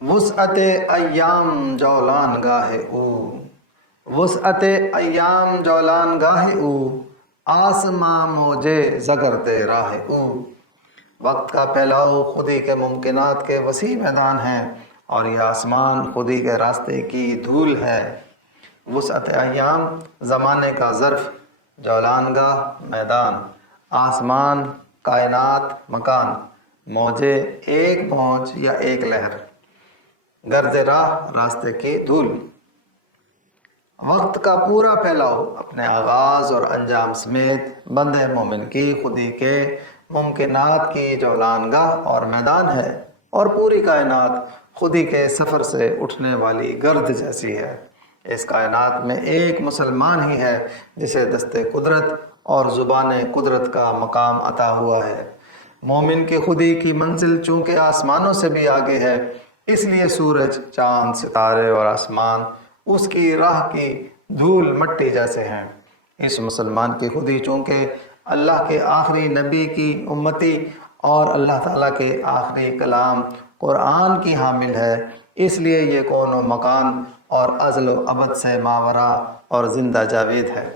وسعت ایام جولان گاہ او، وسعت ایام جولان گاہ او، آسماں موجے زگرتے راہ او۔ وقت کا پھیلاؤ خودی کے ممکنات کے وسیع میدان ہیں اور یہ آسمان خودی کے راستے کی دھول ہے۔ وسعت ایام زمانے کا ظرف، جولان گاہ میدان، آسمان کائنات مکان، موجے ایک موج یا ایک لہر، گرد راہ راستے کی دھول۔ وقت کا پورا پھیلاؤ اپنے آغاز اور انجام سمیت بندے مومن کی خودی کے ممکنات کی جولان گاہ اور میدان ہے، اور پوری کائنات خودی کے سفر سے اٹھنے والی گرد جیسی ہے۔ اس کائنات میں ایک مسلمان ہی ہے جسے دست قدرت اور زبان قدرت کا مقام عطا ہوا ہے۔ مومن کی خودی کی منزل چونکہ آسمانوں سے بھی آگے ہے، اس لیے سورج، چاند، ستارے اور آسمان اس کی راہ کی دھول مٹی جیسے ہیں۔ اس مسلمان کی خودی چونکہ اللہ کے آخری نبی کی امتی اور اللہ تعالیٰ کے آخری کلام قرآن کی حامل ہے، اس لیے یہ کون و مکان اور ازل و ابد سے ماورا اور زندہ جاوید ہے۔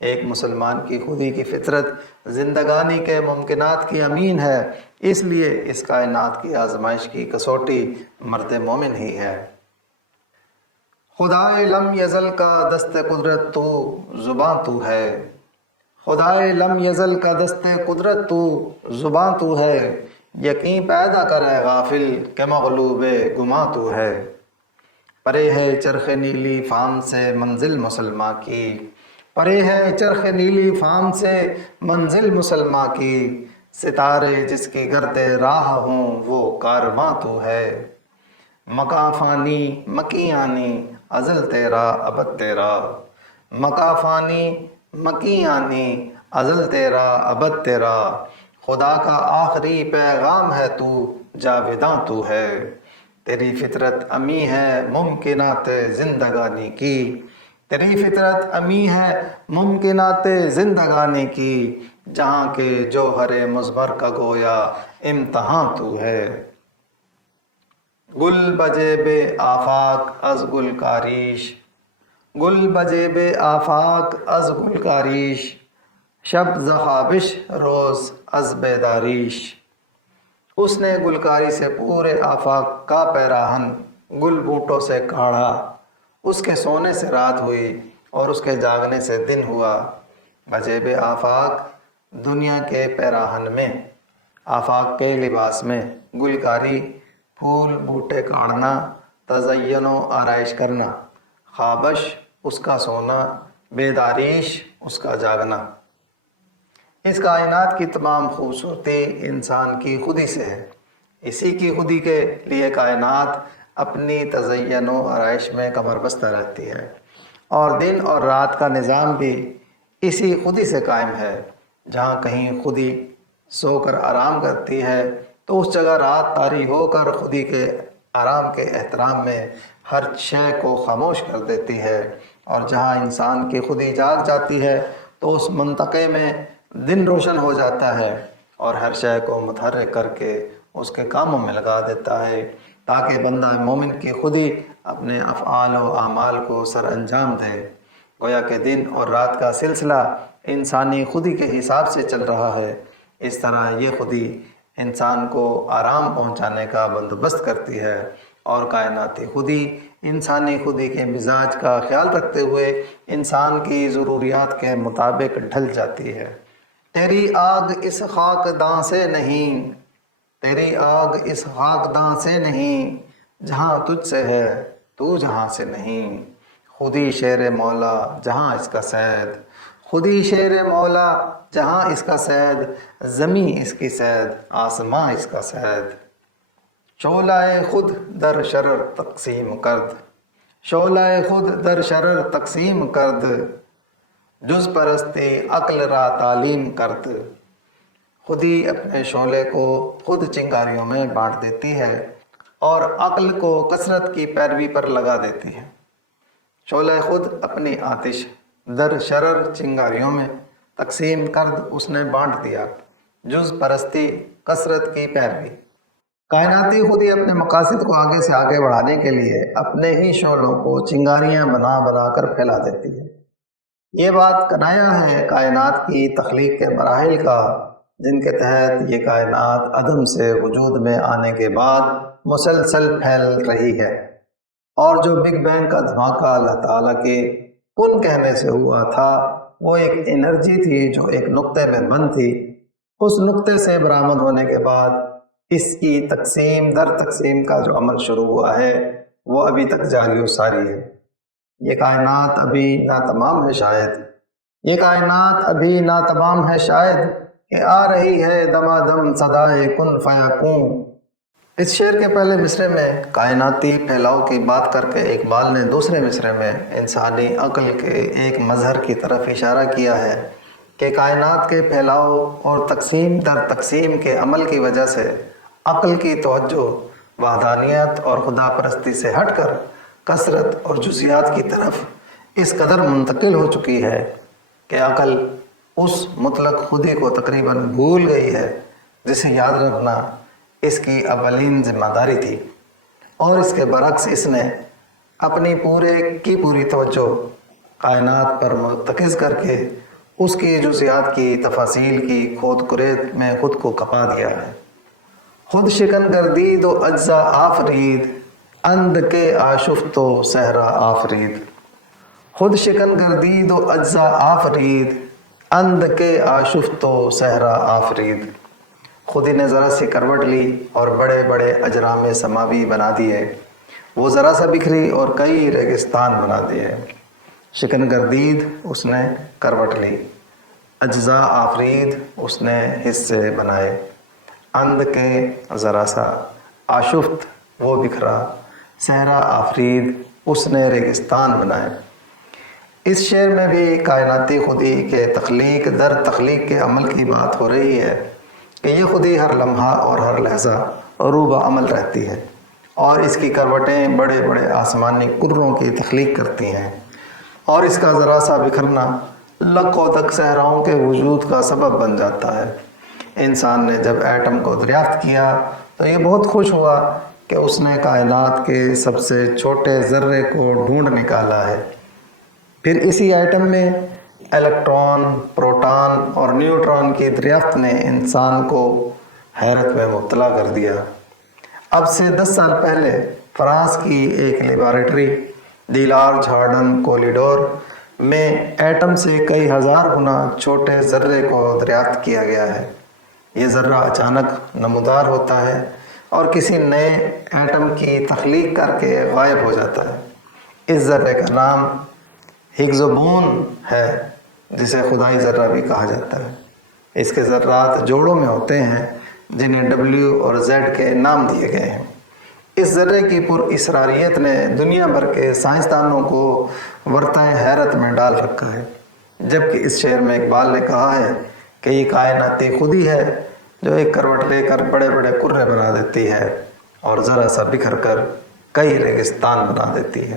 ایک مسلمان کی خودی کی فطرت زندگانی کے ممکنات کی امین ہے، اس لیے اس کائنات کی آزمائش کی کسوٹی مرد مومن ہی ہے۔ خدائے لم یزل کا دست قدرت تو زباں تو ہے، خدائے لم یزل کا دست قدرت تو زباں تو ہے، یقین پیدا کرے غافل کہ مغلوب گماں تو ہے۔ پرے ہے چرخ نیلی فام سے منزل مسلمہ کی، پرے ہے چرخ نیلی فام سے منزل مسلمہ کی، ستارے جس کی گرد راہ ہوں وہ کارواں تو ہے۔ مکاں فانی مکیں آنی ازل تیرا ابد تیرا، مکاں فانی مکیں آنی ازل تیرا ابد تیرا، خدا کا آخری پیغام ہے تو جاویداں تو ہے۔ تیری فطرت امی ہے ممکنات زندگانی کی، تیری فطرت امی ہے ممکنات زندگانی کی، جہاں کے جوہر مضمر کا گویا امتحاں تو ہے۔ گل بجے بے آفاق از گل کاریش، گل بجے بے آفاق از گل کاریش، شب ز خوابش روز از بیداریش۔ اس نے گلکاری سے پورے آفاق کا پیراہن گل بوٹوں سے کاڑھا، اس کے سونے سے رات ہوئی اور اس کے جاگنے سے دن ہوا۔ بجیب آفاق دنیا کے پیراہن میں، آفاق کے لباس میں، گلکاری پھول بوٹے کاڑھنا، تزین و آرائش کرنا، خوابش اس کا سونا، بیداریش اس کا جاگنا۔ اس کائنات کی تمام خوبصورتی انسان کی خودی سے ہے، اسی کی خودی کے لیے کائنات اپنی تزین و آرائش میں کمر بستہ رہتی ہے، اور دن اور رات کا نظام بھی اسی خودی سے قائم ہے۔ جہاں کہیں خودی سو کر آرام کرتی ہے تو اس جگہ رات طاری ہو کر خودی کے آرام کے احترام میں ہر شے کو خاموش کر دیتی ہے، اور جہاں انسان کی خودی جاگ جاتی ہے تو اس منطقے میں دن روشن ہو جاتا ہے اور ہر شے کو متحرک کر کے اس کے کاموں میں لگا دیتا ہے، تاکہ بندہ مومن کی خودی اپنے افعال و اعمال کو سر انجام دے۔ گویا کہ دن اور رات کا سلسلہ انسانی خودی کے حساب سے چل رہا ہے۔ اس طرح یہ خودی انسان کو آرام پہنچانے کا بندوبست کرتی ہے، اور کائناتی خودی انسانی خودی کے مزاج کا خیال رکھتے ہوئے انسان کی ضروریات کے مطابق ڈھل جاتی ہے۔ تیری آگ اس خاک داں سے نہیں، تیری آگ اس خاک داں سے نہیں، جہاں تجھ سے ہے تو جہاں سے نہیں، خودی شیر مولا جہاں اس کا صید، خودی شیر مولا جہاں اس کا صید، زمیں اس کی صید آسماں اس کا صید۔ شعلہ خود در شرر تقسیم کرد، شعلہ خود در شرر تقسیم کرد، جز پرستی عقل را تعلیم کرد۔ خودی اپنے شعلے کو خود چنگاریوں میں بانٹ دیتی ہے اور عقل کو کثرت کی پیروی پر لگا دیتی ہے۔ شعلہ خود اپنی آتش در شرر چنگاریوں میں تقسیم کرد، اس نے بانٹ دیا، جز پرستی کثرت کی پیروی۔ کائناتی خودی اپنے مقاصد کو آگے سے آگے بڑھانے کے لیے اپنے ہی شعلوں کو چنگاریاں بنا بنا کر پھیلا دیتی ہے۔ یہ بات کنایا ہے کائنات کی تخلیق کے مراحل کا، جن کے تحت یہ کائنات عدم سے وجود میں آنے کے بعد مسلسل پھیل رہی ہے، اور جو بگ بینگ کا دھماکہ اللہ تعالیٰ کے کن کہنے سے ہوا تھا، وہ ایک انرجی تھی جو ایک نقطے میں بند تھی۔ اس نقطے سے برآمد ہونے کے بعد اس کی تقسیم در تقسیم کا جو عمل شروع ہوا ہے وہ ابھی تک جاری و ساری ہے۔ یہ کائنات ابھی ناتمام ہے شاید، یہ کائنات ابھی ناتمام ہے شاید، کہ آ رہی ہے دمادم صدائے کن فیکون۔ اس شعر کے پہلے مصرعے میں کائناتی پھیلاؤ کی بات کر کے اقبال نے دوسرے مصرعے میں انسانی عقل کے ایک مظہر کی طرف اشارہ کیا ہے کہ کائنات کے پھیلاؤ اور تقسیم در تقسیم کے عمل کی وجہ سے عقل کی توجہ وحدانیت اور خدا پرستی سے ہٹ کر کثرت اور جزیات کی طرف اس قدر منتقل ہو چکی ہے کہ عقل اس مطلق خودی کو تقریباً بھول گئی ہے جسے یاد رکھنا اس کی اولین ذمہ داری تھی، اور اس کے برعکس اس نے اپنی پوری توجہ کائنات پر مرتکز کر کے اس کی جزیات کی تفاصیل کی کھود کرید میں خود کو کپا دیا ہے۔ خود شکن گردید و اجزا آفرید، اند کے آشفت و صحرا آفرید۔ خود شکن گردید و اجزا آفرید، اند کے آشفت و صحرا آفرید۔ خودی نے ذرا سی کروٹ لی اور بڑے بڑے اجرام سماوی بنا دیے، وہ ذرا سا بکھری اور کئی ریگستان بنا دیے۔ شکن گردید اس نے کروٹ لی، اجزا آفرید اس نے حصے بنائے، اند کے ذرا سا، آشفت وہ بکھرا، صحرا آفرید اس نے ریگستان بنائے۔ اس شعر میں بھی کائناتی خودی کے تخلیق در تخلیق کے عمل کی بات ہو رہی ہے کہ یہ خودی ہر لمحہ اور ہر لحظہ روبہ عمل رہتی ہے، اور اس کی کروٹیں بڑے بڑے آسمانی کروں کی تخلیق کرتی ہیں، اور اس کا ذرا سا بکھرنا لاکھوں تک صحراؤں کے وجود کا سبب بن جاتا ہے۔ انسان نے جب ایٹم کو دریافت کیا تو یہ بہت خوش ہوا کہ اس نے کائنات کے سب سے چھوٹے ذرے کو ڈھونڈ نکالا ہے۔ پھر اسی ایٹم میں الیکٹران، پروٹان اور نیوٹران کی دریافت نے انسان کو حیرت میں مبتلا کر دیا۔ اب سے 10 سال پہلے فرانس کی ایک لیبارٹری دی لارج ہارڈن کولیڈور میں ایٹم سے کئی ہزار گنا چھوٹے ذرے کو دریافت کیا گیا ہے۔ یہ ذرہ اچانک نمودار ہوتا ہے اور کسی نئے ایٹم کی تخلیق کر کے غائب ہو جاتا ہے۔ اس ذرے کا نام ہگز بون ہے، جسے خدائی ذرہ بھی کہا جاتا ہے۔ اس کے ذرات جوڑوں میں ہوتے ہیں جنہیں W اور Z کے نام دیے گئے ہیں۔ اس ذرے کی پر اسراریت نے دنیا بھر کے سائنسدانوں کو ورطہ حیرت میں ڈال رکھا ہے، جبکہ اس شعر میں اقبال نے کہا ہے کہ یہ کائناتی خودی ہے جو ایک کروٹ لے کر بڑے بڑے کرے بنا دیتی ہے اور ذرا سا بکھر کر کئی ریگستان بنا دیتی ہے۔